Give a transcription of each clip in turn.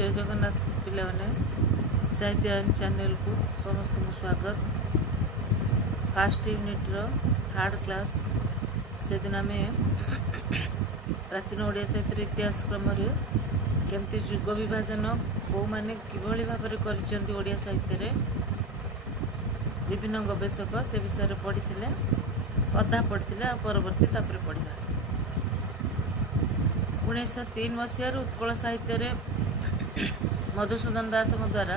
जय जगन्नाथ पिला साहित्य आईन चैनल को समस्त स्वागत। फास्ट यूनिट्र थर्ड क्लास से दिन आम प्राचीन ओडिया साहित्य इतिहास क्रम केमती युग विभाजन कौ मैंने किभली भाव में ओडिया साहित्य विभिन्न गवेषक से विषय पढ़ी अधा पढ़ी परवर्ती पढ़ा 1903 मसीह उत्कल साहित्य मधुसूदन दास द्वारा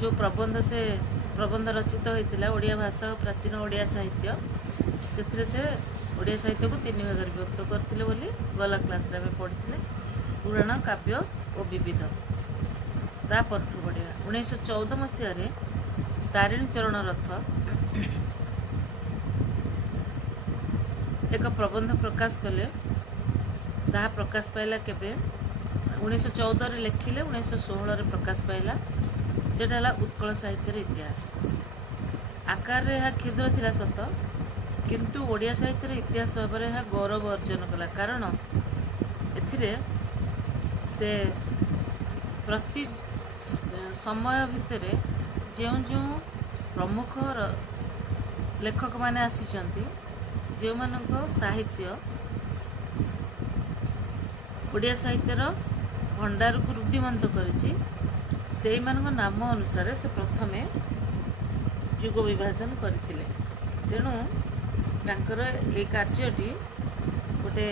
जो प्रबंध रचित होता ओडिया भाषा और प्राचीन ओडिया साहित्य से ओडिया साहित्य को 3 भाग विभक्त करते बोली गला क्लास रे पढ़ी पुराण काव्य और विविध तापर पढ़ा 1914 मसीह तारिणी चरण रथ एक प्रबंध प्रकाश कले ताहा प्रकाश पाइला केबे 1914 रे लिखिले 1916 रे प्रकाश पाइला जेटा उत्कल साहित्य इतिहास आकार रे यह क्षुद्र थिला सत किंतु ओडिया साहित्य इतिहास भाव में गौरव अर्जन कला कारण एथिरे से प्रति समय भितर जो जो प्रमुख लेखक माने आसीचंती जो मानक साहित्य ओडिया साहित्यर भंडार को रुद्धिमंत करी नाम अनुसार से प्रथमे युग विभाजन करथिले। तेणु तांकर ए कार्यटी गोटे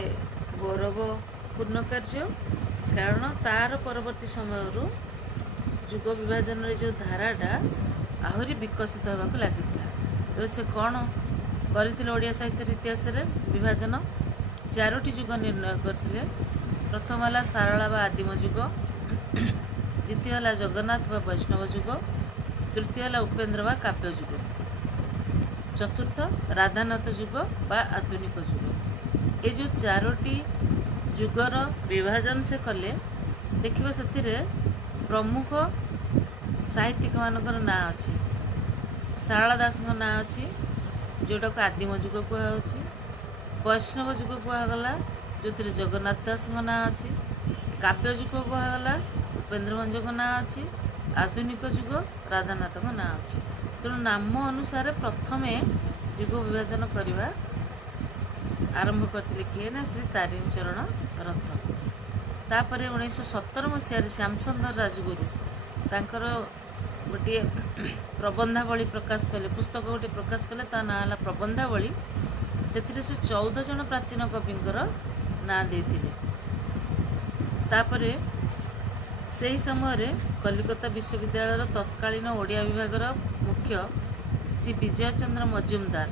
गौरवपूर्ण कार्य कारण तार परवर्ती समय युग विभाजन जो धाराटा आहरी विकसित होगा लगी से कौन करथिले ओडिया साहित्य इतिहास रे विभाजन 4टी युग निर्णय करथिले। प्रथम है सारला बा आदिम युग, द्वितीय है जगन्नाथ बा वैष्णव युग, तृतीय है उपेन्द्र बा काव्य युग, चतुर्थ राधानाथ युग बा आधुनिक युग। ये जो 4टी युगर विभाजन से कले देखिए से प्रमुख साहित्यिक मानकर ना अच्छी सारला दास ना अच्छी जोटा को आदिम युग कहुच्छी, वैष्णव युग कहगला जो जगन्नाथ दास ना अच्छी, काव्य युग कहगला उपेन्द्र भंज ना अच्छी, आधुनिक युग राधानाथ ना अच्छी। तेणु नाम अनुसार प्रथमे युग विभाजन करवा आरंभ करते किए ना श्री तारिणी चरण रथ। तापर 1917 मसीह श्यामसुंदर राजगुरु तांकर गोटे प्रबंधावली प्रकाश कले, पुस्तक गोटे प्रकाश कले ता ना है प्रबंधावली। से 14 जन प्राचीन कविंकर ना देथिले। तापरे सही समय कलिकता विश्वविद्यालय तत्कालीन ओडिया विभाग मुख्य श्री विजय चंद्र मजुमदार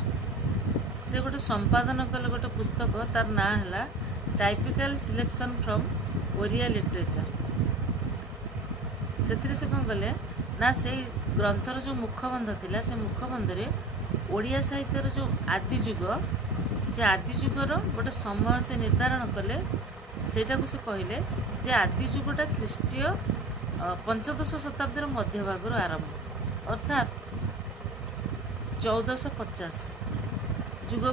से गोटे संपादन कले गोटे पुस्तक तार ना है typical selection from Oriya literature. से कौन कले ना से ग्रंथर जो मुखबंध थिला से मुखबंध रे ओडिया साहित्यर जो आदि युग से आदि युगर गोटे समय से निर्धारण कले सेटा को से कहले जे आदि युगटा ख्रीष्टीय 15 शताब्दी मध्य भाग आरंभ अर्थात 1450 युग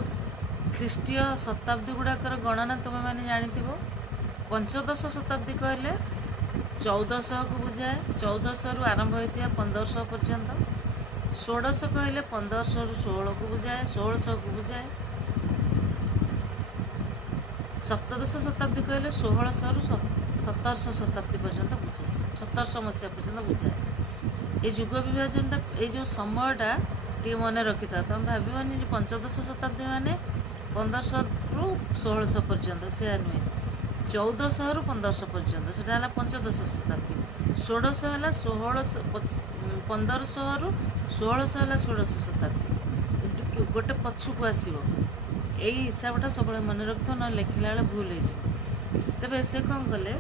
ख्रीष्टीय शताब्दी गुड़ाकर गणना तुम मैंने जानी 15 शताब्दी कहले 1400 को बुझाए, 1400 रु आरंभ होता 1500 पर्यंत, 1600 कहले 1500 रु 16 को बुझाए, 1600 को बुझाए, 17 शताब्दी कहले 1600 रु 1700 शताब्दी पर्यंत बुझाए, 1700 मसीहा पर्यंत बुझाए। ये युग विभाजन ये जो समयटा टे मन रखी था तुम भावन 15 शताब्दी माने 1500 रु 1600 पर्यंत से नुहे, 1400 रु 1500 पर्यंत से 15 शताब्दी, 1600 है 1500 रु 1600 है 1600 शताब्दी गोटे पछुक आसो यही हिसाबटा सब मन रखिथ न लिखला बेले भूल हो। तेरे से कौन कले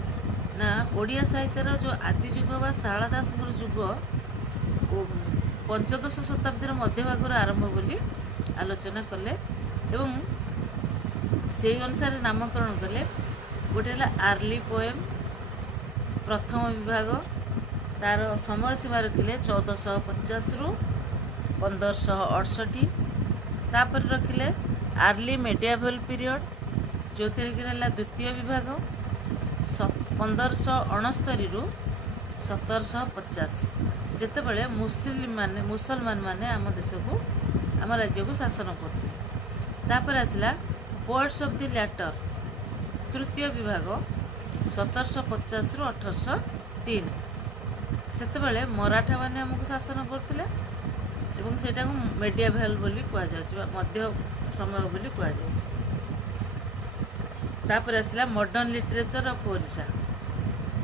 ना ओडिया साहित्यर जो आदि युग बा सारला दास युग 15 शताब्दी मध्य भाग आरंभ बोली आलोचना कले एवं से अनुसार नामकरण कले। गोटे है आर्ली पोएम प्रथम विभाग तार समय सीमा रखिले 1450 रु 1568, तापर रखिले आर्ली मेडिएवल पीरियड जो द्वितीय विभाग 1569 1750 ଯେତେବେଳେ ମୁସଲମାନ ମାନେ ଆମ ଦେଶକୁ ଆମ ରାଜ୍ୟକୁ ଶାସନ କରୁଥିଲେ। ତାପରେ ଆସିଲା ପୋଏଟ୍ସ ଅଫ୍ ଦି ଲ୍ୟାଟର ତୃତୀୟ ବିଭାଗ 1750 1803 ସେତେବେଳେ ମରାଠା ମାନେ ଆମକୁ ଶାସନ କରୁଥିଲେ ଏବଂ ସେଇଟାକୁ ମେଡିଆଭାଲ ବୋଲି କୁହାଯାଉଛି ବା ମଧ୍ୟ ସମୟ ବୋଲି କୁହାଯାଉଛି। ତାପରେ ଆସିଲା ମଡର୍ଣ୍ଣ ଲିଟରେଚର ଅଫ୍ ଓରିଶା,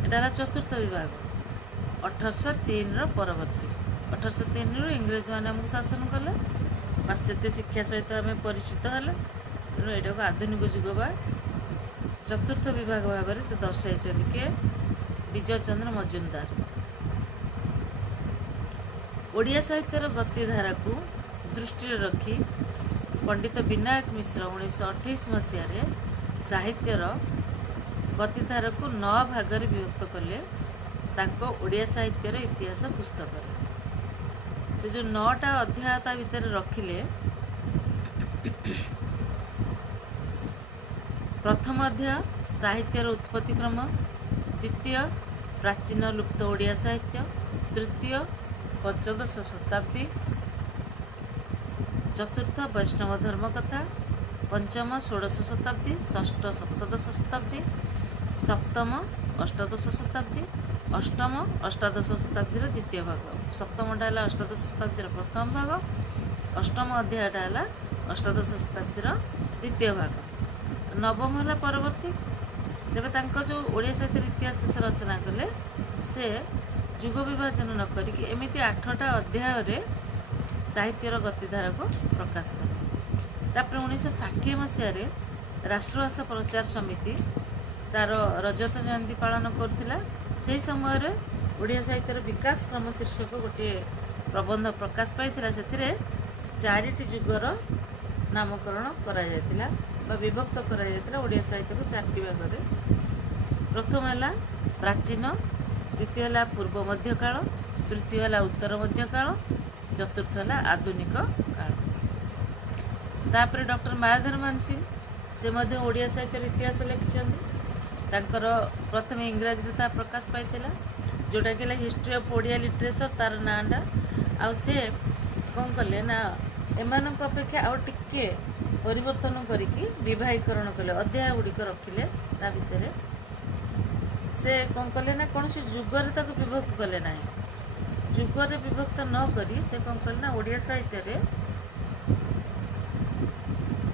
ଏଟା ହେଲା ଚତୁର୍ଥ ବିଭାଗ 1803 ପରବର୍ତ୍ତୀ। 1803 ଇଂରେଜ ମାନେ ଆମକୁ ଶାସନ କଲେ, ପାଶ୍ଚାତ୍ୟ ଶିକ୍ଷା ସହିତ ଆମେ ପରିଚିତ ହେଲେ, ତେଣୁ ଏଇଟାକୁ ଆଧୁନିକ ଯୁଗ ବା ଚତୁର୍ଥ ବିଭାଗ ଭାବରେ ସେ ଦର୍ଶାଇଛନ୍ତି କିଏ? ବିଜୟ ଚନ୍ଦ୍ର ମଜୁମଦାର। ଓଡ଼ିଆ ସାହିତ୍ୟର ଗତିଧାରାକୁ ଦୃଷ୍ଟିରେ ରଖି ପଣ୍ଡିତ ବିନାୟକ ମିଶ୍ର 1928 ମସିହାରେ ସାହିତ୍ୟର ଗତିଧାରାକୁ 9 ଭାଗରେ ବିଭକ୍ତ କଲେ ତାଙ୍କ ଓଡ଼ିଆ ସାହିତ୍ୟର ଇତିହାସ ପୁସ୍ତକରେ। ସେ ଯେଉଁ 9ଟା ଅଧ୍ୟାୟ ତା ଭିତରେ ରଖିଲେ, ପ୍ରଥମ ଅଧ୍ୟାୟ ସାହିତ୍ୟର ଉତ୍ପତ୍ତି କ୍ରମ, ଦ୍ୱିତୀୟ ପ୍ରାଚୀନ ଲୁପ୍ତ ଓଡ଼ିଆ ସାହିତ୍ୟ, ତୃତୀୟ ପଞ୍ଚଦଶ ଶତାବ୍ଦୀ, ଚତୁର୍ଥ ବୈଷ୍ଣବ ଧର୍ମକଥା, ପଞ୍ଚମ ଷୋଡ଼ଶ ଶତାବ୍ଦୀ, ଷଷ୍ଠ ସପ୍ତଦଶ ଶତାବ୍ଦୀ, ସପ୍ତମ ଅଷ୍ଟାଦଶ ଶତାବ୍ଦୀ, ଅଷ୍ଟମ ଅଷ୍ଟାଦଶ ଶତାବ୍ଦୀର ଦ୍ୱିତୀୟ ଭାଗ। ସପ୍ତମଟା ହେଲା ଅଷ୍ଟାଦଶ ଶତାବ୍ଦୀର ପ୍ରଥମ ଭାଗ, ଅଷ୍ଟମ ଅଧ୍ୟାୟଟା ହେଲା ଅଷ୍ଟାଦଶ ଶତାବ୍ଦୀର ଦ୍ୱିତୀୟ ଭାଗ, ନବମ ହେଲା ପରବର୍ତ୍ତୀ। ତେବେ ତାଙ୍କ ଯେଉଁ ଓଡ଼ିଆ ସାହିତ୍ୟର ଇତିହାସ ସେ ରଚନା କଲେ, ସେ ଯୁଗ ବିଭାଜନ ନ କରିକି ଏମିତି 8ଟା ଅଧ୍ୟାୟରେ ସାହିତ୍ୟର ଗତିଧାରାକୁ ପ୍ରକାଶ କଲେ। ତାପରେ 1960 ମସିହାରେ ରାଷ୍ଟ୍ରଭାଷା ପ୍ରଚାର ସମିତି ତାର ରଜତ ଜୟନ୍ତୀ ପାଳନ କରୁଥିଲା। ସେହି ସମୟରେ ଓଡ଼ିଆ ସାହିତ୍ୟର ବିକାଶ କ୍ରମ ଶୀର୍ଷକ ଗୋଟିଏ ପ୍ରବନ୍ଧ ପ୍ରକାଶ ପାଇଥିଲା। ସେଥିରେ 4ଟି ଯୁଗର ନାମକରଣ କରାଯାଇଥିଲା ବା ବିଭକ୍ତ କରାଯାଇଥିଲା ଓଡ଼ିଆ ସାହିତ୍ୟକୁ 4ଟି ଭାଗରେ। ପ୍ରଥମ ହେଲା ପ୍ରାଚୀନ, ଦ୍ୱିତୀୟ ହେଲା ପୂର୍ବ ମଧ୍ୟକାଳ, ତୃତୀୟ ହେଲା ଉତ୍ତର ମଧ୍ୟକାଳ, ଚତୁର୍ଥ ହେଲା ଆଧୁନିକ କାଳ। ତାପରେ ଡକ୍ଟର ମାୟାଧର ମାନସିଂହ ସେ ମଧ୍ୟ ଓଡ଼ିଆ ସାହିତ୍ୟର ଇତିହାସ ଲେଖିଛନ୍ତି। ତାଙ୍କର ପ୍ରଥମେ ଇଂରାଜୀରେ ତାହା ପ୍ରକାଶ ପାଇଥିଲା, ଯେଉଁଟାକି ହେଲା ହିଷ୍ଟ୍ରି ଅଫ୍ ଓଡ଼ିଆ ଲିଟରେଚର, ତାର ନାଁଟା। ଆଉ ସେ କ'ଣ କଲେ ନା ଏମାନଙ୍କ ଅପେକ୍ଷା ଆଉ ଟିକିଏ ପରିବର୍ତ୍ତନ କରିକି ବିବାହୀକରଣ କଲେ, ଅଧ୍ୟାୟ ଗୁଡ଼ିକ ରଖିଲେ। ତା ଭିତରେ ସେ କ'ଣ କଲେ ନା କୌଣସି ଯୁଗରେ ତାକୁ ବିଭକ୍ତ କଲେ ନାହିଁ। ଯୁଗରେ ବିଭକ୍ତ ନ କରି ସେ କ'ଣ କଲେ ନା ଓଡ଼ିଆ ସାହିତ୍ୟରେ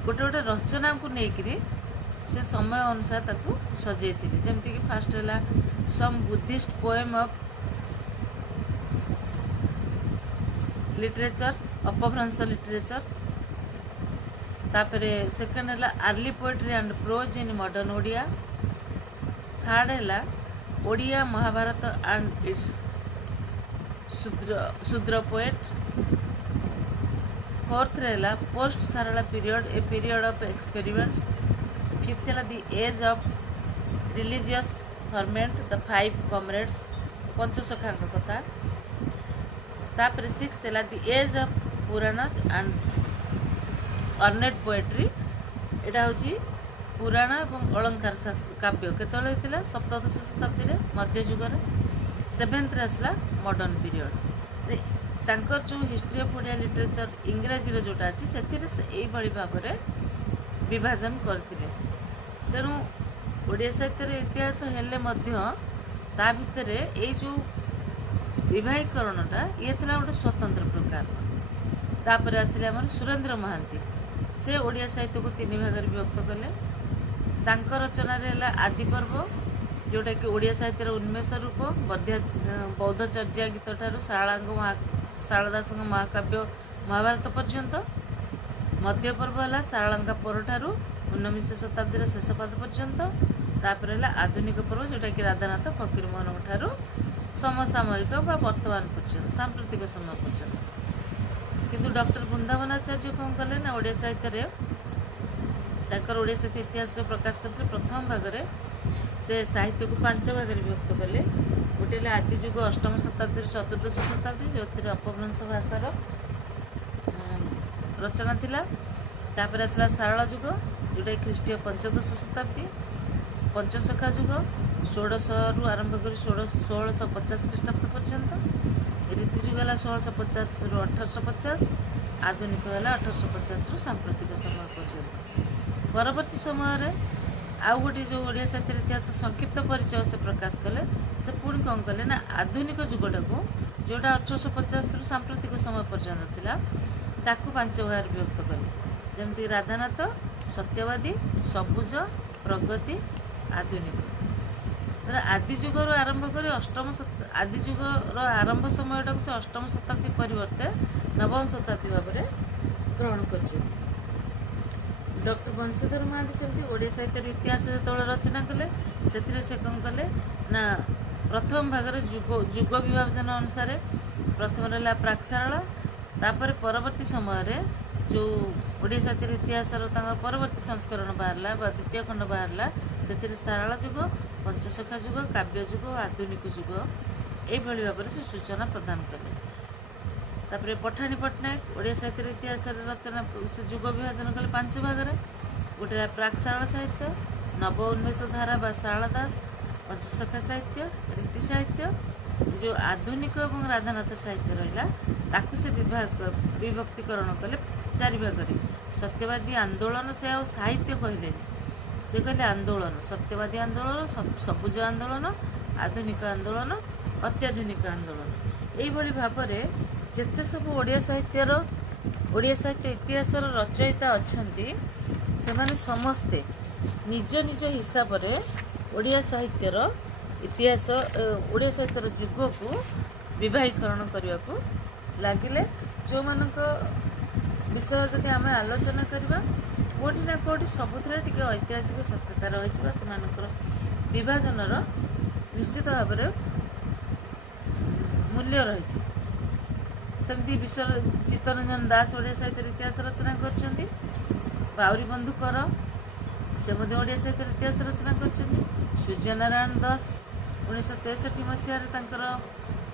ଗୋଟେ ଗୋଟେ ରଚନାକୁ ନେଇକରି ସେ ସମୟ ଅନୁସାରେ ତାକୁ ସଜେଇଥିଲେ। ଯେମିତିକି ଫାଷ୍ଟ ହେଲା some Buddhist poem of literature, Apabhramsha literature. ତାପରେ ସେକେଣ୍ଡ ହେଲା early poetry and prose in modern Odia. Third ହେଲା Odia Mahabharata and its Shudra poet. ଫୋର୍ଥରେ ହେଲା post Sarala period, a period of experiments. Fifth ହେଲା the age of religious ferment, the 5 comrades, ପଞ୍ଚସଖାଙ୍କ କଥା। ତାପରେ sixth ହେଲା the age of Puranas and ornate poetry. ଏଇଟା ହେଉଛି ପୁରାଣ ଏବଂ ଅଳଙ୍କାର କାବ୍ୟ କେତେବେଳେ ହେଇଥିଲା? ସପ୍ତଦଶ ଶତାବ୍ଦୀରେ, ମଧ୍ୟଯୁଗରେ। ସେଭେନ୍ଥରେ ଆସିଲା ମଡ଼ର୍ଣ୍ଣ ପିରିୟଡ଼। ତାଙ୍କର ଯେଉଁ ହିଷ୍ଟ୍ରି ଅଫ୍ ଓଡ଼ିଆ ଲିଟରେଚର ଇଂରାଜୀର ଯେଉଁଟା ଅଛି, ସେଥିରେ ସେ ଏଇଭଳି ଭାବରେ ବିଭାଜନ କରିଥିଲେ। ତେଣୁ ଓଡ଼ିଆ ସାହିତ୍ୟର ଇତିହାସ ହେଲେ ମଧ୍ୟ ତା ଭିତରେ ଏଇ ଯେଉଁ ବିବାହୀକରଣଟା ଇଏ ଥିଲା ଗୋଟେ ସ୍ୱତନ୍ତ୍ର ପ୍ରକାର। ତାପରେ ଆସିଲେ ଆମର ସୁରେନ୍ଦ୍ର ମହାନ୍ତି, ସେ ଓଡ଼ିଆ ସାହିତ୍ୟକୁ 3 ଭାଗରେ ବିଭକ୍ତ କଲେ। ତାଙ୍କ ରଚନାରେ ହେଲା ଆଦି ପର୍ବ, ଯେଉଁଟାକି ଓଡ଼ିଆ ସାହିତ୍ୟର ଉନ୍ମେଷ ରୂପ, ବୌଦ୍ଧଚର୍ଯ୍ୟା ଗୀତ ଠାରୁ ଶାରଳା ଦାସଙ୍କ ମହାକାବ୍ୟ ମହାଭାରତ ପର୍ଯ୍ୟନ୍ତ। ମଧ୍ୟପର୍ବ ହେଲା ଶାରଳାଙ୍କ ପରଠାରୁ 19 ଶତାବ୍ଦୀର ଶେଷ ପାଦ ପର୍ଯ୍ୟନ୍ତ। ତାପରେ ହେଲା ଆଧୁନିକ ପର୍ବ, ଯେଉଁଟାକି ରାଧାନାଥ ଫକୀରମୋହନଙ୍କ ଠାରୁ ସମସାମୟିକ ବା ବର୍ତ୍ତମାନ ପର୍ଯ୍ୟନ୍ତ, ସାମ୍ପ୍ରତିକ ସମୟ ପର୍ଯ୍ୟନ୍ତ। କିନ୍ତୁ ଡକ୍ଟର ବୃନ୍ଦାବନ ଆଚାର୍ଯ୍ୟ କ'ଣ କଲେ ନା ଓଡ଼ିଆ ସାହିତ୍ୟରେ ତାଙ୍କର ଓଡ଼ିଆ ସାହିତ୍ୟ ଇତିହାସ ପ୍ରକାଶ କରିଥିଲେ। ପ୍ରଥମ ଭାଗରେ ସେ ସାହିତ୍ୟକୁ 5 ଭାଗରେ ବିଭକ୍ତ କଲେ। ଗୋଟେ ହେଲା ଆଦିଯୁଗ, ଅଷ୍ଟମ ଶତାବ୍ଦୀରୁ ଚତୁର୍ଦ୍ଦଶ ଶତାବ୍ଦୀ, ଯେଉଁଥିରେ ଅପଭ୍ରଂଶ ଭାଷାର ରଚନା ଥିଲା। ତାପରେ ଆସିଲା ସାରଳା ଯୁଗ, ଯେଉଁଟାକି ଖ୍ରୀଷ୍ଟୀୟ ପଞ୍ଚଦଶ ଶତାବ୍ଦୀ। ପଞ୍ଚସଖା ଯୁଗ 1600ରୁ ଆରମ୍ଭ କରି 1650 ଖ୍ରୀଷ୍ଟାବ୍ଦ ପର୍ଯ୍ୟନ୍ତ। ରୀତି ଯୁଗ ହେଲା 1650ରୁ 1850। ଆଧୁନିକ ହେଲା 1850ରୁ ସାମ୍ପ୍ରତିକ ସମୟ ପର୍ଯ୍ୟନ୍ତ। ପରବର୍ତ୍ତୀ ସମୟରେ ଆଉ ଗୋଟିଏ ଯେଉଁ ଓଡ଼ିଆ ସାହିତ୍ୟ ଇତିହାସ ସଂକ୍ଷିପ୍ତ ପରିଚୟ ସେ ପ୍ରକାଶ କଲେ, ସେ ପୁଣି କ'ଣ କଲେ ନା ଆଧୁନିକ ଯୁଗଟାକୁ ଯେଉଁଟା 1850ରୁ ସାମ୍ପ୍ରତିକ ସମୟ ପର୍ଯ୍ୟନ୍ତ ଥିଲା ତାକୁ 5 ଭାଗରେ ବିଭକ୍ତ କଲେ। ଯେମିତି ରାଧାନାଥ, ସତ୍ୟବାଦୀ, ସବୁଜ, ପ୍ରଗତି, ଆଧୁନିକ। ଆଦି ଯୁଗରୁ ଆରମ୍ଭ କରି ଆଦି ଯୁଗର ଆରମ୍ଭ ସମୟଟାକୁ ସେ ଅଷ୍ଟମ ଶତାବ୍ଦୀ ପରିବର୍ତ୍ତେ ନବମ ଶତାବ୍ଦୀ ଭାବରେ ଗ୍ରହଣ କରିଛନ୍ତି। ଡକ୍ଟର ବଂଶୀଧର ମହାନ୍ତି ସେମିତି ଓଡ଼ିଆ ସାହିତ୍ୟର ଇତିହାସ ଯେତେବେଳେ ରଚନା କଲେ ସେଥିରେ ସେ କ'ଣ କଲେ ନା ପ୍ରଥମ ଭାଗରେ ଯୁଗ ବିଭାଜନ ଅନୁସାରେ ପ୍ରଥମରେ ହେଲା ପ୍ରାକ୍ସାରଳା, ତାପରେ ପରବର୍ତ୍ତୀ ସମୟରେ ଯେଉଁ ଓଡ଼ିଆ ସାହିତ୍ୟର ଇତିହାସର ତାଙ୍କର ପରବର୍ତ୍ତୀ ସଂସ୍କରଣ ବାହାରିଲା ବା ଦ୍ୱିତୀୟ ଖଣ୍ଡ ବାହାରିଲା ସେଥିରେ ସାରଳା ଯୁଗ, ପଞ୍ଚସଖା ଯୁଗ, କାବ୍ୟ ଯୁଗ, ଆଧୁନିକ ଯୁଗ ଏଇଭଳି ଭାବରେ ସେ ସୂଚନା ପ୍ରଦାନ କଲେ। ତାପରେ ପଠାଣି ପଟ୍ଟନାୟକ ଓଡ଼ିଆ ସାହିତ୍ୟର ଇତିହାସରେ ରଚନା ସେ ଯୁଗ ବିଭାଜନ କଲେ 5 ଭାଗରେ। ଗୋଟେ ହେଲା ପ୍ରାକ୍ସାରଳା ସାହିତ୍ୟ, ନବ ଉନ୍ମେଷ ଧାରା ବା ଶାରଳା ଦାସ, ପଞ୍ଚସଖା ସାହିତ୍ୟ, ରୀତି ସାହିତ୍ୟ। ଯେଉଁ ଆଧୁନିକ ଏବଂ ରାଧାନାଥ ସାହିତ୍ୟ ରହିଲା ତାକୁ ସେ ବିଭକ୍ତିକରଣ କଲେ 4 ଭାଗରେ। ସତ୍ୟବାଦୀ ଆନ୍ଦୋଳନ ସେ ଆଉ ସାହିତ୍ୟ କହିଲେନି, ସେ କହିଲେ ଆନ୍ଦୋଳନ। ସତ୍ୟବାଦୀ ଆନ୍ଦୋଳନ, ସବୁଜ ଆନ୍ଦୋଳନ, ଆଧୁନିକ ଆନ୍ଦୋଳନ, ଅତ୍ୟାଧୁନିକ ଆନ୍ଦୋଳନ। ଏଇଭଳି ଭାବରେ ଯେତେ ସବୁ ଓଡ଼ିଆ ସାହିତ୍ୟ ଇତିହାସର ରଚୟିତା ଅଛନ୍ତି ସେମାନେ ସମସ୍ତେ ନିଜ ନିଜ ହିସାବରେ ଓଡ଼ିଆ ସାହିତ୍ୟର ଯୁଗକୁ ବିବାହୀକରଣ କରିବାକୁ ଲାଗିଲେ। ଯେଉଁମାନଙ୍କ ବିଷୟ ଯଦି ଆମେ ଆଲୋଚନା କରିବା କେଉଁଠି ନା କେଉଁଠି ସବୁଥିରେ ଟିକେ ଐତିହାସିକ ସତ୍ୟତା ରହିଛି ବା ସେମାନଙ୍କର ବିଭାଜନର ନିଶ୍ଚିତ ଭାବରେ ମୂଲ୍ୟ ରହିଛି। ସେମିତି ଚିତ୍ତରଞ୍ଜନ ଦାସ ଓଡ଼ିଆ ସାହିତ୍ୟର ଇତିହାସ ରଚନା କରିଛନ୍ତି। ବାଉରୀ ବନ୍ଧୁ କର ସେ ମଧ୍ୟ ଓଡ଼ିଆ ସାହିତ୍ୟର ଇତିହାସ ରଚନା କରିଛନ୍ତି। ସୂର୍ଯ୍ୟନାରାୟଣ ଦାସ 1963 ମସିହାରେ ତାଙ୍କର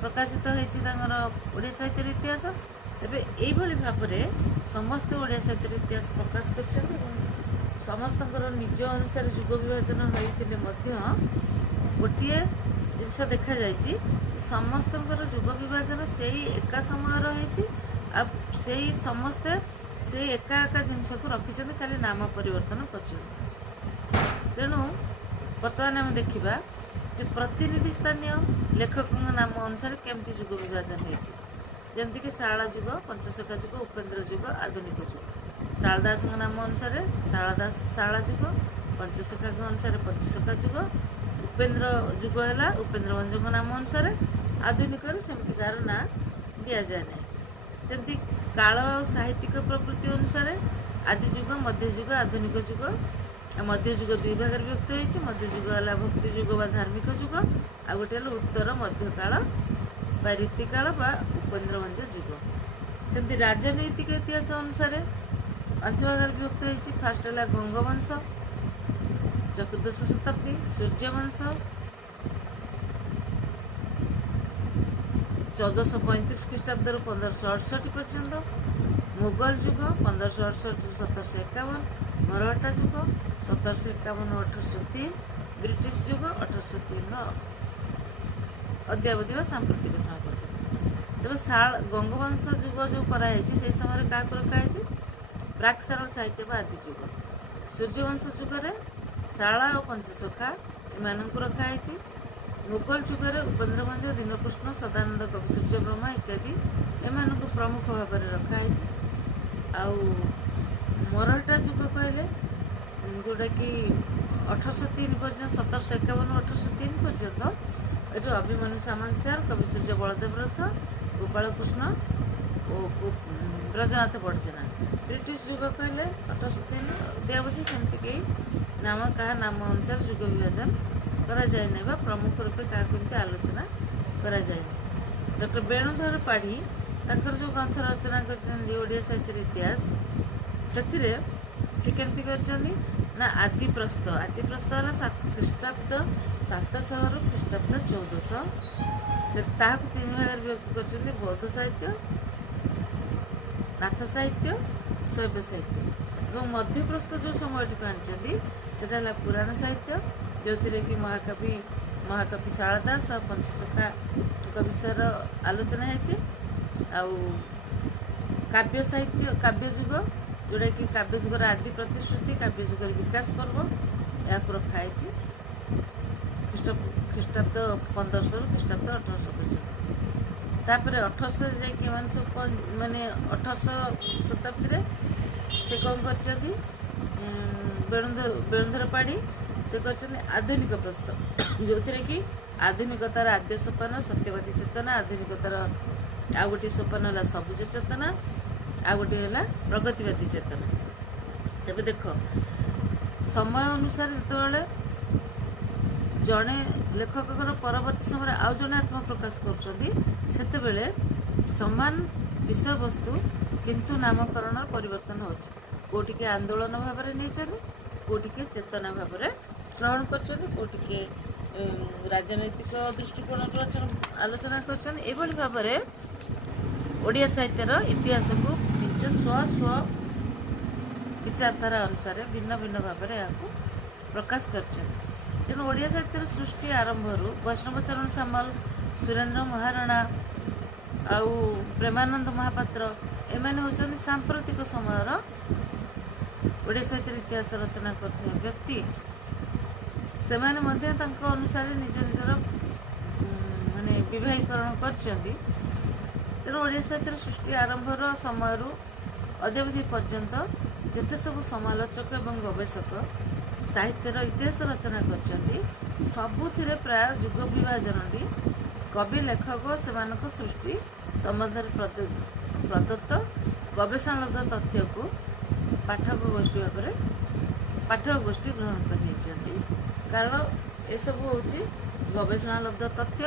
ପ୍ରକାଶିତ ହୋଇଛି ତାଙ୍କର ଓଡ଼ିଆ ସାହିତ୍ୟର ଇତିହାସ। ତେବେ ଏଇଭଳି ଭାବରେ ସମସ୍ତେ ଓଡ଼ିଆ ସାହିତ୍ୟର ଇତିହାସ ପ୍ରକାଶ କରିଛନ୍ତି ଏବଂ ସମସ୍ତଙ୍କର ନିଜ ଅନୁସାରେ ଯୁଗ ବିଭାଜନ ହୋଇଥିଲେ ମଧ୍ୟ ଗୋଟିଏ ଜିନିଷ ଦେଖାଯାଇଛି ସମସ୍ତଙ୍କର ଯୁଗ ବିଭାଜନ ସେଇ ଏକା ସମୟର ହେଇଛି ଆଉ ସମସ୍ତେ ସେଇ ଏକା ଜିନିଷକୁ ରଖିଛନ୍ତି, ଖାଲି ନାମ ପରିବର୍ତ୍ତନ କରିଛନ୍ତି। ତେଣୁ ବର୍ତ୍ତମାନ ଆମେ ଦେଖିବା ଯେ ପ୍ରତିନିଧି ସ୍ଥାନୀୟ ଲେଖକଙ୍କ ନାମ ଅନୁସାରେ କେମିତି ଯୁଗ ବିଭାଜନ ହେଇଛି। ଯେମିତିକି ଶାରଳା ଯୁଗ, ପଞ୍ଚସଖା ଯୁଗ, ଉପେନ୍ଦ୍ର ଯୁଗ, ଆଧୁନିକ ଯୁଗ। ଶାରଳା ଦାସଙ୍କ ନାମ ଅନୁସାରେ ଶାରଳା ଦାସ ଶାରଳା ଯୁଗ, ପଞ୍ଚସଖାଙ୍କ ଅନୁସାରେ ପଞ୍ଚସଖା ଯୁଗ, ଉପେନ୍ଦ୍ର ଯୁଗ ହେଲା ଉପେନ୍ଦ୍ର ଭଞ୍ଜଙ୍କ ନାମ ଅନୁସାରେ। ଆଧୁନିକରେ ସେମିତି କାହାର ନାଁ ଦିଆଯାଏ ନାହିଁ। ସେମିତି କାଳ ଆଉ ସାହିତ୍ୟିକ ପ୍ରକୃତି ଅନୁସାରେ ଆଦି ଯୁଗ, ମଧ୍ୟଯୁଗ, ଆଧୁନିକ ଯୁଗ। ମଧ୍ୟଯୁଗ 2 ଭାଗରେ ବିଭକ୍ତ ହୋଇଛି। ମଧ୍ୟଯୁଗ ହେଲା ଭକ୍ତି ଯୁଗ ବା ଧାର୍ମିକ ଯୁଗ, ଆଉ ଗୋଟେ ହେଲା ଉତ୍ତର ମଧ୍ୟକାଳ ବା ରୀତିକାଳ ବା ଉପେନ୍ଦ୍ର ଭଞ୍ଜ ଯୁଗ। ସେମିତି ରାଜନୈତିକ ଇତିହାସ ଅନୁସାରେ 5 ଭାଗରେ ବିଭକ୍ତ ହୋଇଛି। ଫାଷ୍ଟ ହେଲା ଗଙ୍ଗବଂଶ 14ଶ ଶତାବ୍ଦୀ, ସୂର୍ଯ୍ୟବଂଶ 1435 ଖ୍ରୀଷ୍ଟାବ୍ଦରୁ 1568 ପର୍ଯ୍ୟନ୍ତ, ମୋଗଲ ଯୁଗ 1568ରୁ 1751, ମରହଟ୍ଟା ଯୁଗ 1751ରୁ 1803, ବ୍ରିଟିଶ ଯୁଗ 1803ର ଅଦ୍ୟାବଧି ବା ସାମ୍ପ୍ରତିକ ସମୟ ପର୍ଯ୍ୟନ୍ତ। ତେବେ ଗଙ୍ଗବଂଶ ଯୁଗ ଯେଉଁ କରାଯାଇଛି ସେହି ସମୟରେ କାହାକୁ ରଖାଯାଇଛି? ପ୍ରାକ୍ସାରଳ ସାହିତ୍ୟ ବା ଆଦି ଯୁଗ। ସୂର୍ଯ୍ୟବଂଶ ଯୁଗରେ ଶାରଳା ଓ ପଞ୍ଚସଖା ଏମାନଙ୍କୁ ରଖାଯାଇଛି। ମୋଗଲ ଯୁଗରେ ଉପେନ୍ଦ୍ର ଭଞ୍ଜ, ଦୀନକୃଷ୍ଣ, ସଦାନନ୍ଦ କବି, ସୂର୍ଯ୍ୟ ବ୍ରହ୍ମା ଇତ୍ୟାଦି ଏମାନଙ୍କୁ ପ୍ରମୁଖ ଭାବରେ ରଖାଯାଇଛି। ଆଉ ମରହଟ୍ଟା ଯୁଗ କହିଲେ ଯେଉଁଟାକି 1803 ପର୍ଯ୍ୟନ୍ତ, 1751ରୁ 1803 ପର୍ଯ୍ୟନ୍ତ, ଏଠୁ ଅଭିମନ୍ୟୁ ସାମନ୍ତସାର, କବି ସୂର୍ଯ୍ୟ ବଳଦେବ ରଥ, ଗୋପାଳକୃଷ୍ଣ ଓ ବ୍ରଜନାଥ ବଡ଼ଜେନା। ବ୍ରିଟିଶ ଯୁଗ କହିଲେ 1803 ଅଦ୍ୟାବଧି ସେମିତି କେହି କାହା ନାମ ଅନୁସାରେ ଯୁଗ ବିଭାଜନ କରାଯାଏ ନାହିଁ ବା ପ୍ରମୁଖ ରୂପେ କାହାକୁ ଏମିତି ଆଲୋଚନା କରାଯାଏନି। ଡକ୍ଟର ବେଣୁଧର ପାଢ଼ୀ ତାଙ୍କର ଯେଉଁ ଗ୍ରନ୍ଥ ରଚନା କରିଛନ୍ତି ଓଡ଼ିଆ ସାହିତ୍ୟର ଇତିହାସ, ସେଥିରେ ସେ କେମିତି କରିଛନ୍ତି ନା ଆଦିପ୍ରସ୍ଥ ହେଲା ଖ୍ରୀଷ୍ଟାବ୍ଦ 700ରୁ ଖ୍ରୀଷ୍ଟାବ୍ଦ 1400। ସେ ତାହାକୁ 3 ଭାଗରେ ବିଭକ୍ତ କରିଛନ୍ତି। ବୌଦ୍ଧ ସାହିତ୍ୟ, ନାଥ ସାହିତ୍ୟ, ଶୈବ ସାହିତ୍ୟ। ଏବଂ ମଧ୍ୟପ୍ରସ୍ଥ ଯେଉଁ ସମୟଟିକୁ ଆଣିଛନ୍ତି ସେଟା ହେଲା ପୁରାଣ ସାହିତ୍ୟ, ଯେଉଁଥିରେ କି ମହାକବି ଶାରଳା ଦାସ ଆଉ ପଞ୍ଚସଖାଙ୍କ ବିଷୟର ଆଲୋଚନା ହେଇଛି। ଆଉ କାବ୍ୟ ସାହିତ୍ୟ କାବ୍ୟ ଯୁଗ, ଯେଉଁଟାକି କାବ୍ୟ ଯୁଗର ଆଦି ପ୍ରତିଶ୍ରୁତି, କାବ୍ୟ ଯୁଗର ବିକାଶ ପର୍ବ, ଏହାକୁ ରଖାହେଇଛି ଖ୍ରୀଷ୍ଟାବ୍ଦ 1500ରୁ ଖ୍ରୀଷ୍ଟାବ୍ଦ 1800 ପର୍ଯ୍ୟନ୍ତ। ତାପରେ 1800 ଯାଇକି ଏମାନେ ସବୁ ମାନେ 1800 ଶତାବ୍ଦୀରେ ସେ କ'ଣ କରିଛନ୍ତି, ବେଣୁଧର ପାଢ଼ୀ ସେ କରିଛନ୍ତି ଆଧୁନିକ ପ୍ରସ୍ତ, ଯେଉଁଥିରେ କି ଆଧୁନିକତାର ଆଦ୍ୟ ସୋପାନ ସତ୍ୟବାଦୀ ଚେତନା, ଆଧୁନିକତାର ଆଉ ଗୋଟିଏ ସୋପାନ ହେଲା ସବୁଜ ଚେତନା, ଆଉ ଗୋଟିଏ ହେଲା ପ୍ରଗତିବାଦୀ ଚେତନା। ତେବେ ଦେଖ, ସମୟ ଅନୁସାରେ ଯେତେବେଳେ ଜଣେ ଲେଖକଙ୍କର ପରବର୍ତ୍ତୀ ସମୟରେ ଆଉ ଜଣେ ଆତ୍ମପ୍ରକାଶ କରୁଛନ୍ତି, ସେତେବେଳେ ସମାନ ବିଷୟବସ୍ତୁ କିନ୍ତୁ ନାମକରଣର ପରିବର୍ତ୍ତନ ହେଉଛି। କେଉଁଟିକେ ଆନ୍ଦୋଳନ ଭାବରେ ନେଇଛନ୍ତି, କେଉଁଟିକେ ଚେତନା ଭାବରେ ଗ୍ରହଣ କରିଛନ୍ତି, କେଉଁଟିକେ ରାଜନୈତିକ ଦୃଷ୍ଟିକୋଣରୁ ଆଲୋଚନା କରିଛନ୍ତି। ଏଭଳି ଭାବରେ ଓଡ଼ିଆ ସାହିତ୍ୟର ଇତିହାସକୁ ନିଜ ସ୍ୱ ବିଚାରଧାରା ଅନୁସାରେ ଭିନ୍ନ ଭିନ୍ନ ଭାବରେ ଏହାକୁ ପ୍ରକାଶ କରିଛନ୍ତି। ତେଣୁ ଓଡ଼ିଆ ସାହିତ୍ୟର ସୃଷ୍ଟି ଆରମ୍ଭରୁ ବୈଷ୍ଣବଚରଣ ସାମଲ, ସୁରେନ୍ଦ୍ର ମହାରଣା ଆଉ ପ୍ରେମାନନ୍ଦ ମହାପାତ୍ର ଏମାନେ ହେଉଛନ୍ତି ସାମ୍ପ୍ରତିକ ସମୟର ଓଡ଼ିଆ ସାହିତ୍ୟର ଇତିହାସ ରଚନା କରୁଥିବା ବ୍ୟକ୍ତି। ସେମାନେ ମଧ୍ୟ ତାଙ୍କ ଅନୁସାରେ ନିଜର ମାନେ ବିବାହୀକରଣ କରିଛନ୍ତି। ତେଣୁ ଓଡ଼ିଆ ସାହିତ୍ୟର ସୃଷ୍ଟି ଆରମ୍ଭର ସମୟରୁ ଅଦ୍ୟାବଧି ପର୍ଯ୍ୟନ୍ତ ଯେତେ ସବୁ ସମାଲୋଚକ ଏବଂ ଗବେଷକ ସାହିତ୍ୟର ଇତିହାସ ରଚନା କରିଛନ୍ତି, ସବୁଥିରେ ପ୍ରାୟ ଯୁଗ ବିଭାଜନଟି କବି ଲେଖକ ସେମାନଙ୍କ ସୃଷ୍ଟି ସମ୍ବନ୍ଧରେ ପ୍ରଦତ୍ତ ଗବେଷଣାଲବ୍ଧ ତଥ୍ୟକୁ ପାଠକ ଗୋଷ୍ଠୀ ଗ୍ରହଣ କରି ନେଇଛନ୍ତି। କାରଣ ଏସବୁ ହେଉଛି ଗବେଷଣାଲବ୍ଧ ତଥ୍ୟ,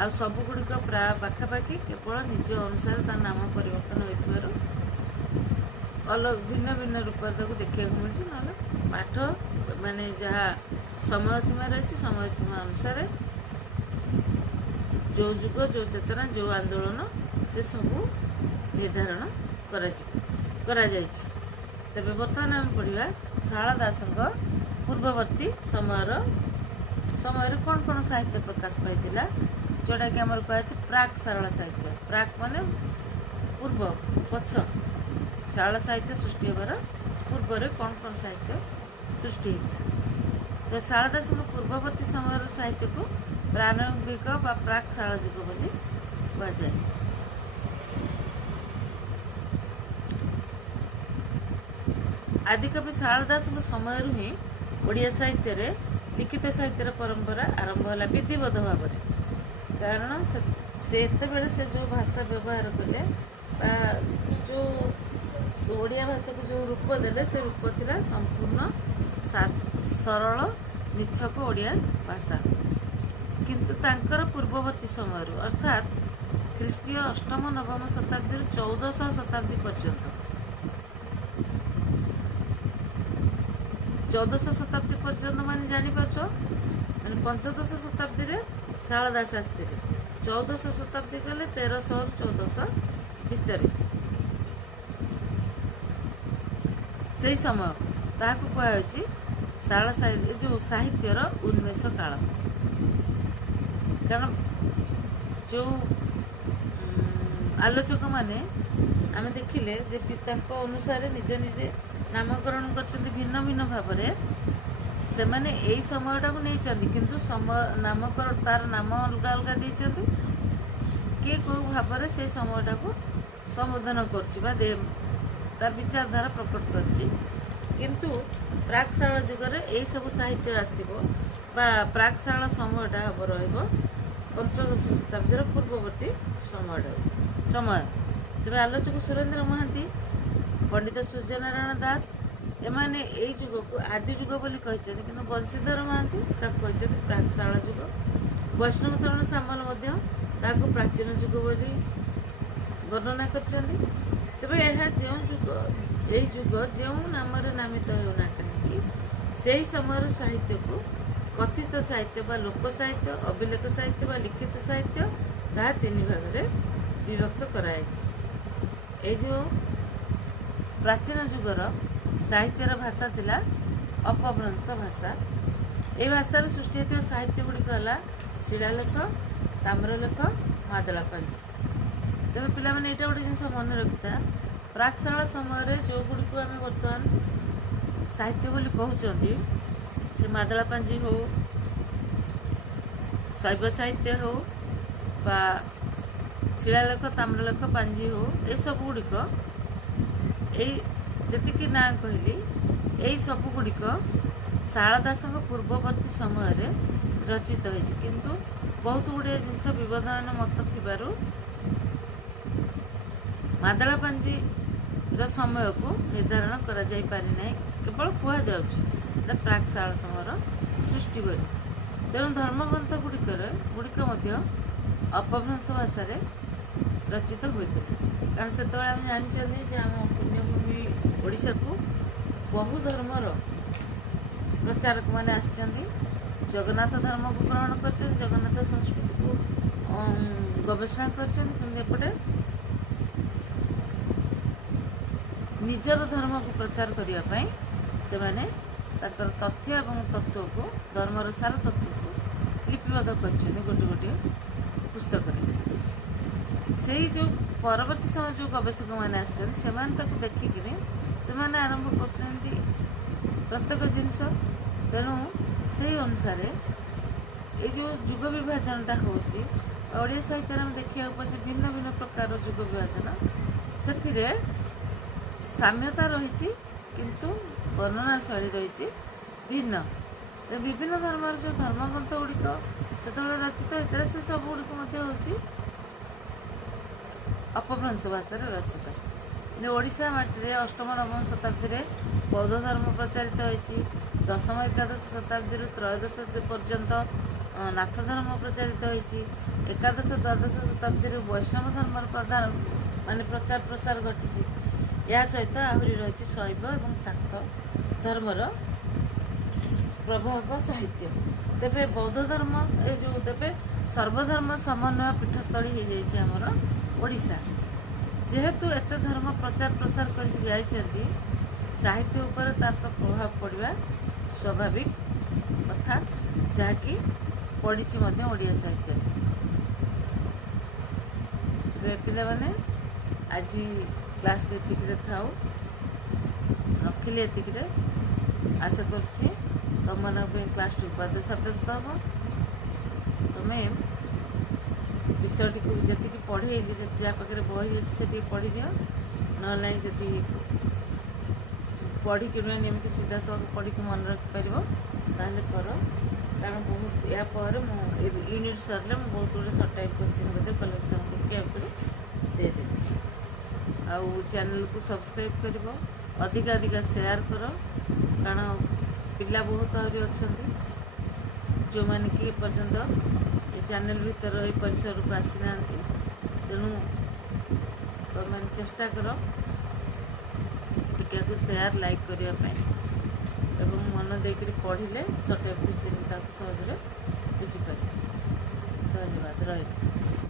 ଆଉ ସବୁଗୁଡ଼ିକ ପ୍ରାୟ ପାଖାପାଖି, କେବଳ ନିଜ ଅନୁସାରେ ତା ନାମ ପରିବର୍ତ୍ତନ ହୋଇଥିବାରୁ ଭିନ୍ନ ଭିନ୍ନ ରୂପରେ ତାକୁ ଦେଖିବାକୁ ମିଳୁଛି। ନହେଲେ ପାଠ ମାନେ ଯାହା ସମୟ ସୀମା ରହିଛି, ସମୟ ସୀମା ଅନୁସାରେ ଯେଉଁ ଯୁଗ, ଯେଉଁ ଚେତନା, ଯେଉଁ ଆନ୍ଦୋଳନ, ସେସବୁ ନିର୍ଦ୍ଧାରଣ କରାଯାଇଛି। ତେବେ ବର୍ତ୍ତମାନ ଆମେ ପଢ଼ିବା ଶାରଳା ଦାସଙ୍କ ପୂର୍ବବର୍ତ୍ତୀ ସମୟରେ କ'ଣ କ'ଣ ସାହିତ୍ୟ ପ୍ରକାଶ ପାଇଥିଲା, ଯେଉଁଟାକି ଆମର କୁହାଯାଇଛି ପ୍ରାକ୍ ଶାରଳା ସାହିତ୍ୟ। ପ୍ରାକ୍ ମାନେ ପୂର୍ବ, ପଛ। ଶାରଳା ସାହିତ୍ୟ ସୃଷ୍ଟି ହେବାର ପୂର୍ବରେ କ'ଣ କ'ଣ ସାହିତ୍ୟ ସୃଷ୍ଟି ହେଇଥିଲା। ତ ଶାରଳା ଦାସଙ୍କ ପୂର୍ବବର୍ତ୍ତୀ ସମୟର ସାହିତ୍ୟକୁ ପ୍ରାରମ୍ଭିକ ବା ପ୍ରାକ୍ ଶାରଳା ଯୁଗ ବୋଲି କୁହାଯାଏ। ଆଦିକବି ଶାରଳା ଦାସଙ୍କ ସମୟରୁ ହିଁ ଓଡ଼ିଆ ସାହିତ୍ୟରେ ଲିଖିତ ସାହିତ୍ୟର ପରମ୍ପରା ଆରମ୍ଭ ହେଲା ବିଧିବଦ୍ଧ ଭାବରେ। କାରଣ ସେତେବେଳେ ସେ ଯେଉଁ ଭାଷା ବ୍ୟବହାର କଲେ ବା ଯେଉଁ ଓଡ଼ିଆ ଭାଷାକୁ ଯେଉଁ ରୂପ ଦେଲେ, ସେ ରୂପ ଥିଲା ସମ୍ପୂର୍ଣ୍ଣ ସରଳ ନିଛକ ଓଡ଼ିଆ ଭାଷା। କିନ୍ତୁ ତାଙ୍କର ପୂର୍ବବର୍ତ୍ତୀ ସମୟରୁ ଅର୍ଥାତ୍ ଖ୍ରୀଷ୍ଟୀୟ 8ମ 9ମ ଶତାବ୍ଦୀରୁ 1400 ଶତାବ୍ଦୀ ପର୍ଯ୍ୟନ୍ତ, 1400 ଶତାବ୍ଦୀ ପର୍ଯ୍ୟନ୍ତ ମାନେ ଜାଣିପାରୁଛ, ମାନେ ପଞ୍ଚଦଶ ଶତାବ୍ଦୀରେ ଶାରଳା ଦାସ ଆସିଥିଲେ। 1400 ଶତାବ୍ଦୀ କଲେ 1300ରୁ 1400 ଭିତରେ, ସେହି ସମୟ ତାହାକୁ କୁହାଯାଉଛି ଶାରଳା ଯେଉଁ ସାହିତ୍ୟର ଉନ୍ମେଷ କାଳ। କାରଣ ଯେଉଁ ଆଲୋଚକମାନେ ଆମେ ଦେଖିଲେ ଯେ ତାଙ୍କ ଅନୁସାରେ ନିଜେ ନାମକରଣ କରିଛନ୍ତି ଭିନ୍ନ ଭିନ୍ନ ଭାବରେ, ସେମାନେ ଏଇ ସମୟଟାକୁ ନେଇଛନ୍ତି, କିନ୍ତୁ ତାର ନାମ ଅଲଗା ଅଲଗା ଦେଇଛନ୍ତି। କିଏ କେଉଁ ଭାବରେ ସେଇ ସମୟଟାକୁ ସମ୍ବୋଧନ କରୁଛି ବା ତାର ବିଚାରଧାରା ପ୍ରକଟ କରିଛି। କିନ୍ତୁ ପ୍ରାକ୍ ଶାରଳା ଯୁଗରେ ଏହିସବୁ ସାହିତ୍ୟ ଆସିବ ବା ପ୍ରାକ୍ ଶାରଳା ସମୟଟା ରହିବ ପଞ୍ଚଦଶ ଶତାବ୍ଦୀର ପୂର୍ବବର୍ତ୍ତୀ ସମୟ। ତେବେ ଆଲୋଚକ ସୁରେନ୍ଦ୍ର ମହାନ୍ତି, ପଣ୍ଡିତ ସୂର୍ଯ୍ୟନାରାୟଣ ଦାସ ଏମାନେ ଏଇ ଯୁଗକୁ ଆଦି ଯୁଗ ବୋଲି କହିଛନ୍ତି, କିନ୍ତୁ ବଂଶୀଧର ମହାନ୍ତି ତାକୁ କହିଛନ୍ତି ପ୍ରାକ୍ ଶାରଳା ଯୁଗ। ବୈଷ୍ଣବଚରଣ ସାମଲ ମଧ୍ୟ ତାହାକୁ ପ୍ରାଚୀନ ଯୁଗ ବୋଲି ବର୍ଣ୍ଣନା କରିଛନ୍ତି। ତେବେ ଏହା ଏହି ଯୁଗ ଯେଉଁ ନାମରେ ନାମିତ ହେଉନା କାହିଁକି, ସେହି ସମୟର ସାହିତ୍ୟକୁ କଥିତ ସାହିତ୍ୟ ବା ଲୋକ ସାହିତ୍ୟ, ଅଭିଲେଖ ସାହିତ୍ୟ ବା ଲିଖିତ ସାହିତ୍ୟ, ତାହା 3 ଭାଗରେ ବିଭକ୍ତ କରାଯାଇଛି। ଏହି ଯେଉଁ ପ୍ରାଚୀନ ଯୁଗର ସାହିତ୍ୟର ଭାଷା ଥିଲା ଅପଭ୍ରଂଶ ଭାଷା, এই ଭାଷାରେ ସୃଷ୍ଟି ହୋଇଥିବା ସାହିତ୍ୟ ଗୁଡ଼ିକ ହେଲା ଶିଳାଲେଖ, ତାମ୍ରଲେଖ, ମାଦଳା ପାଞ୍ଜି। ତେବେ ପିଲାମାନେ ଏଇଟା ଗୋଟେ ଜିନିଷ ମନେ ରଖିଥା, ପ୍ରାକ୍ଶାଳା ସମୟରେ ଯେଉଁଗୁଡ଼ିକୁ ଆମେ ବର୍ତ୍ତମାନ ସାହିତ୍ୟ ବୋଲି କହୁଛନ୍ତି, ସେ ମାଦଳା ପାଞ୍ଜି ହଉ, ଶୈବ ସାହିତ୍ୟ ହଉ ବା ଶିଳାଲେଖ, ତାମ୍ରଲେଖ, ପାଞ୍ଜି ହଉ, ଏସବୁ ଗୁଡ଼ିକ ଏଇ ଯେତିକି ନାଁ କହିଲି ଏଇ ସବୁ ଗୁଡ଼ିକ ଶାରଳା ଦାସଙ୍କ ପୂର୍ବବର୍ତ୍ତୀ ସମୟରେ ରଚିତ ହୋଇଛି। କିନ୍ତୁ ବହୁତ ଗୁଡ଼ିଏ ଜିନିଷ ବିବଦମାନ ମତ ଥିବାରୁ ମାଦଳା ପାଞ୍ଜିର ସମୟକୁ ନିର୍ଦ୍ଧାରଣ କରାଯାଇପାରି ନାହିଁ, କେବଳ କୁହାଯାଉଛି ଏଇଟା ପ୍ରାକ୍ଶାଳା ସମୟର ସୃଷ୍ଟି ବୋଲି। ତେଣୁ ଧର୍ମଗ୍ରନ୍ଥ ଗୁଡ଼ିକ ମଧ୍ୟ ଅପଭ୍ରଂଶ ଭାଷାରେ ରଚିତ ହୋଇଥିଲା। କାରଣ ସେତେବେଳେ ଆମେ ଜାଣିଛନ୍ତି ଯେ ଆମ ପୁଣ୍ୟଭୂମି ଓଡ଼ିଶାକୁ ବହୁ ଧର୍ମର ପ୍ରଚାରକମାନେ ଆସିଛନ୍ତି, ଜଗନ୍ନାଥ ଧର୍ମକୁ ଗ୍ରହଣ କରିଛନ୍ତି, ଜଗନ୍ନାଥ ସଂସ୍କୃତିକୁ ଗବେଷଣା କରିଛନ୍ତି, କିନ୍ତୁ ଏପଟେ ନିଜର ଧର୍ମକୁ ପ୍ରଚାର କରିବା ପାଇଁ ସେମାନେ ତାଙ୍କର ତଥ୍ୟ ଏବଂ ତତ୍ତ୍ୱକୁ, ଧର୍ମର ସାର ତତ୍ତ୍ୱକୁ ଲିପିବଦ୍ଧ କରିଛନ୍ତି ଗୋଟିଏ ଗୋଟିଏ ପୁସ୍ତକରେ। ସେଇ ଯେଉଁ ପରବର୍ତ୍ତୀ ସମୟ ଯେଉଁ ଗବେଷକମାନେ ଆସିଛନ୍ତି, ସେମାନେ ତାକୁ ଦେଖିକିରି ସେମାନେ ଆରମ୍ଭ କରୁଛନ୍ତି ପ୍ରତ୍ୟେକ ଜିନିଷ। ତେଣୁ ସେଇ ଅନୁସାରେ ଏଇ ଯେଉଁ ଯୁଗ ବିଭାଜନଟା ହେଉଛି, ଓଡ଼ିଆ ସାହିତ୍ୟରେ ଆମେ ଦେଖିବାକୁ ପାଉଛେ ଭିନ୍ନ ଭିନ୍ନ ପ୍ରକାର ଯୁଗ ବିଭାଜନ। ସେଥିରେ ସାମ୍ୟତା ରହିଛି କିନ୍ତୁ ବର୍ଣ୍ଣନା ଶୈଳୀ ରହିଛି ଭିନ୍ନ। ବିଭିନ୍ନ ଧର୍ମର ଯେଉଁ ଧର୍ମଗ୍ରନ୍ଥ ଗୁଡ଼ିକ ସେତେବେଳେ ରଚିତ ହେଇଥିଲା, ସେ ସବୁ ଗୁଡ଼ିକ ମଧ୍ୟ ହେଉଛି ଅପଭ୍ରଂଶ ଭାଷାରେ ରଚିତ। କିନ୍ତୁ ଓଡ଼ିଶା ମାଟିରେ ଅଷ୍ଟମ ନବମ ଶତାବ୍ଦୀରେ ବୌଦ୍ଧ ଧର୍ମ ପ୍ରଚାରିତ ହୋଇଛି। ଦଶମ ଏକାଦଶ ଶତାବ୍ଦୀରୁ ତ୍ରୟୋଦଶ ପର୍ଯ୍ୟନ୍ତ ନାଥ ଧର୍ମ ପ୍ରଚାରିତ ହୋଇଛି। ଏକାଦଶ ଦ୍ୱାଦଶ ଶତାବ୍ଦୀରୁ ବୈଷ୍ଣବ ଧର୍ମର ପ୍ରଚାର ପ୍ରସାର ଘଟିଛି। ଏହା ସହିତ ଆହୁରି ରହିଛି ଶୈବ ଏବଂ ଶାକ୍ତ ଧର୍ମର ପ୍ରଭାବ ସାହିତ୍ୟ। ତେବେ ବୌଦ୍ଧ ଧର୍ମ ତେବେ ସର୍ବଧର୍ମ ସମନ୍ୱୟ ପୀଠସ୍ଥଳୀ ହୋଇଯାଇଛି ଆମର ଓଡ଼ିଶା। ଯେହେତୁ ଏତେ ଧର୍ମ ପ୍ରଚାର ପ୍ରସାର କରିକି ଯାଇଛନ୍ତି, ସାହିତ୍ୟ ଉପରେ ତାର ପ୍ରଭାବ ପଡ଼ିବା ସ୍ୱାଭାବିକ କଥା, ଯାହାକି ପଡ଼ିଛି ମଧ୍ୟ ଓଡ଼ିଆ ସାହିତ୍ୟରେ। ପିଲାମାନେ ଆଜି କ୍ଲାସ୍ଟି ଏତିକିରେ ଥାଉ, ରଖିଲି ଏତିକିରେ। ଆଶା କରୁଛି ତୁମମାନଙ୍କ ପାଇଁ କ୍ଲାସ୍ଟି ଉପାଦେୟ ସାବ୍ୟସ୍ତ ହେବ। ତୁମେ ବିଷୟଟିକୁ ଯେତିକି ପଢ଼େଇଲି, ଯଦି ଯାହା ପାଖରେ ବହି ଅଛି ସେତିକି ପଢ଼ିଦିଅ, ନହେଲେ ନାହିଁ ଯଦି ପଢ଼ିକି ଏମିତି ସିଧାସଳଖ ପଢ଼ିକି ମନେ ରଖିପାରିବ ତାହେଲେ କର। କାରଣ ବହୁତ ଏହା ପରେ ମୁଁ ୟୁନିଟ୍ ସରିଲେ ମୁଁ ବହୁତ ଗୁଡ଼ିଏ ସର୍ଟ ଟାଇପ୍ କୋଶ୍ଚିନ୍ ମଧ୍ୟ କଲେକ୍ସନ୍ କରିକି ଆଉ ଥରେ ଦେଇଦେବି। ଆଉ ଚ୍ୟାନେଲକୁ ସବସ୍କ୍ରାଇବ୍ କରିବ, ଅଧିକା ସେୟାର କର, କାରଣ ପିଲା ବହୁତ ଆହୁରି ଅଛନ୍ତି ଯେଉଁମାନେ କି ଏପର୍ଯ୍ୟନ୍ତ ଏ ଚ୍ୟାନେଲ ଭିତର ଏଇ ପରିସରକୁ ଆସିନାହାନ୍ତି। ତେଣୁ ତୁମେମାନେ ଚେଷ୍ଟା କର ଟିକାକୁ ସେୟାର ଲାଇକ୍ କରିବା ପାଇଁ, ଏବଂ ମନ ଦେଇକରି ପଢ଼ିଲେ ସର୍ଟ ଟାଇପ୍ କୋଶ୍ଚିନ୍ ତାକୁ ସହଜରେ ବୁଝିପାରିବେ। ଧନ୍ୟବାଦ, ରହିଲି।